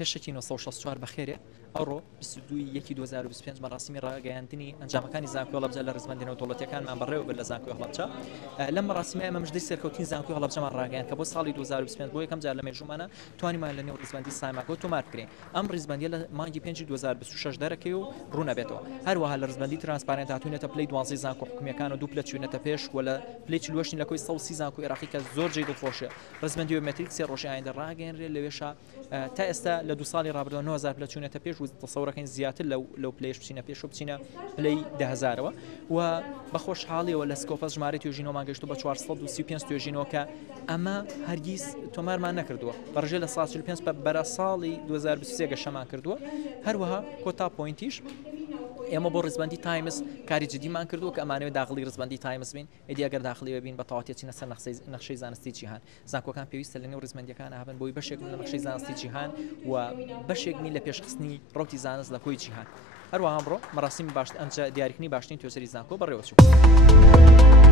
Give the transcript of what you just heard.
پێشێکی 1964 بەخێرێ ئەوڕۆ 22/1/2025 بەڕاستیمی ڕاگەیاندنی ئەنجامەکانی زانکۆی هەڵەبجە لە ڕزبەندینەوە دەوڵەتیەکانمان بەڕێوە بێت لە زانکۆی هەڵەبجە. لەم بەڕاستیمە ئێمە مژدەی سەرکەوتنی زانکۆی هەڵەبجەمان ڕاگەیاند کە بۆ ساڵی 2025 بۆ یەکەم جار لە مێژوومانە توانیمان لە نێو ڕزبەندی سایماکۆ تۆمار بکرێن. ئەم ڕزبەندیە لە مانگی 5/2026 دەرەکەی و ڕوونەبێتەوە. هەروەها لە ڕزبەندی ترانسپارنت هاتوونێتە پلەی 12 زانکۆ حکومیەکان و دوو پلە چوونەتە پێش و لە پلەی 40 لە کۆی 130 زانکۆی عێراقی کە زۆر جێی دڵخۆشە. ڕزبەندی بیۆمێتریک سێ ڕۆژی ئایندا ڕاگەیەنرێت لەوێشە تا ئێستا لە 2 ساڵی ڕابردووە 9000 پلە چوونەتە پێش و تەسەورەکەین زیاتر لەو پلەیش بچینە پێش و بچینە پلەی 10000ەوە و بەخۆشحاڵیەوە لە سکۆپەس ژمارەی توێژینەوەمان گەشتو بە 435 توێژینەوە کە ئەمە هەرگیز تۆمارمان نەکردووە بەڕژێ لە 145 بەرە ساڵی 2023 گەشەمان کردووە. هەروەها کۆتا پۆینتیش ئێمە بۆ ڕزبەندی تایمز کاری جدیمان کردووە کە ئەمانەوێت داخلی ڕزبەندی تایمز بین ئیدی ئەگەر داخلیوە بین بە تەواوەتی چینە سەر نەخشەی زانستی جیهان. زانکۆکان پێویستە لە نێو ڕزبەندیەکان هەبن بۆی بەشێک لە نەخشەی زانستی جیهان و بەشێکمی لە پێشخستنی ڕوتی زانست لە کۆی جیهان. هەروەها ئەمڕۆ مەراسیمی باش ئەنجە دیاریکردنی باشترین توێژەری زانکۆ بەڕێوەچوو.